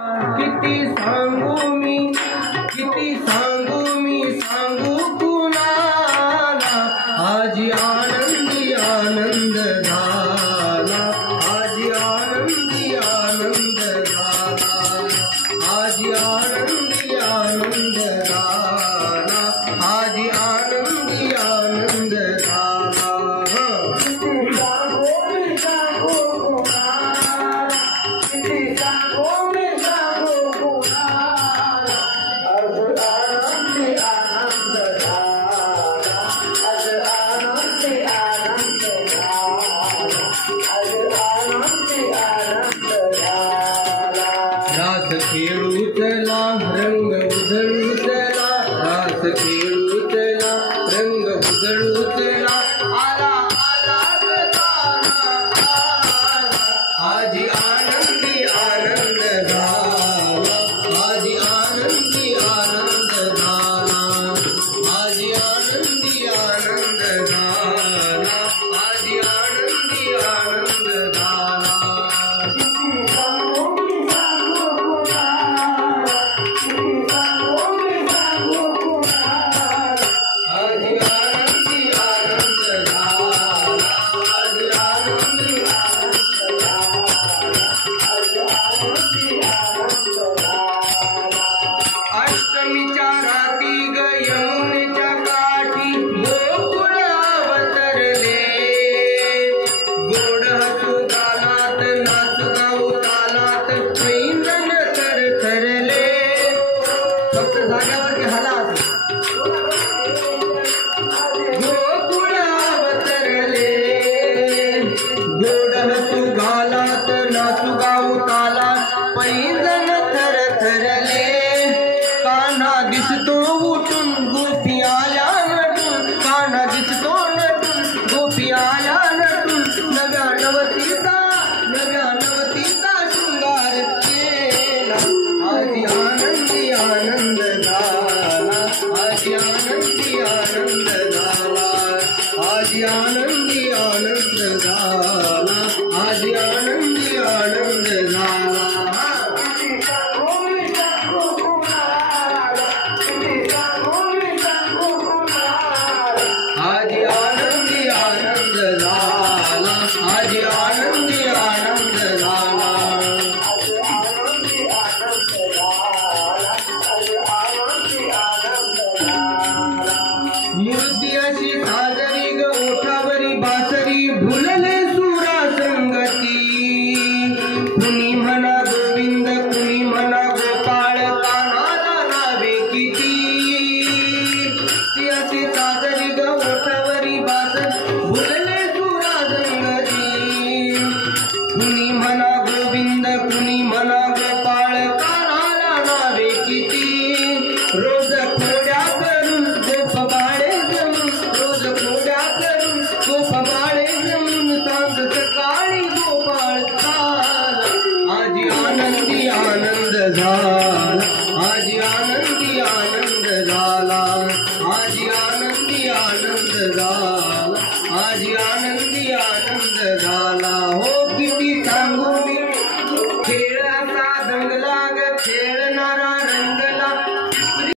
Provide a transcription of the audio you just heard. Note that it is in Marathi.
किती सांगू मी सांगू कुणाला, आजी आनंदी आनंद झाला, आजी आनंदी आनंद झाला, आजी आनंदी आनंद झाला, आजी आनंदी आनंद झाला। रास खेळूतला रंग उधळूतला, रास खेळूतला रंग उधळूतला, आला आला आजी आनंदी आनंद झाला, आजी आनंदी आनंद झाला, आजी आनंदी आनंद झाला, आजी आनंदी आनंद झाला। अष्टमीच्या राती ग यमुनेच्या काठी गोकुळ अवतरले, गोड हसू गालात नाचू गाऊ तालात पैंजण थरथरले। फक्त जाग्यावरती हाला गोकुळ अवतरले, गोड हसू गालात नाचू गाऊ तालात पैंजण थरथरले। कान्हा दिसतो उठून गोपी आल्या नटून, कान्हा दिसतो नटून गोपी आल्या नटून, नव्या नवतीचा शृंगार केला, आजी आनंदी आनंद झाला, आजी आनंदी आनंद झाला, आजी आनंदी आनंद झाला, आजी आनंदी आनंद झाला। आजी आनंदी आनंद झाला, आजी आनंदी आनंद झाला। मूर्ती अशी साजरी ग ओठावरी बासरी, भुलले सुरा संगती, कुणी म्हणा गोविंद कुणी म्हणा गोपाळ, कान्हाला नावे किती। ती अशी साजरी ग ओठावरी बासरी, भुलले सुरा संगती, कुणी म्हणा गोविंद कुणी म्हणा गोपाळ, कान्हाला नावे किती। रोज खोड्या करून गोप बाळे जमून, रोज खोड्या करून गोप बाळे जमून, सांग सकाळी गोपाळ आला, आजी आनंदी आनंद झाला, आजी आनंदी आनंद झाला, आजी आनंदी आनंद झाला, आजी आनंदी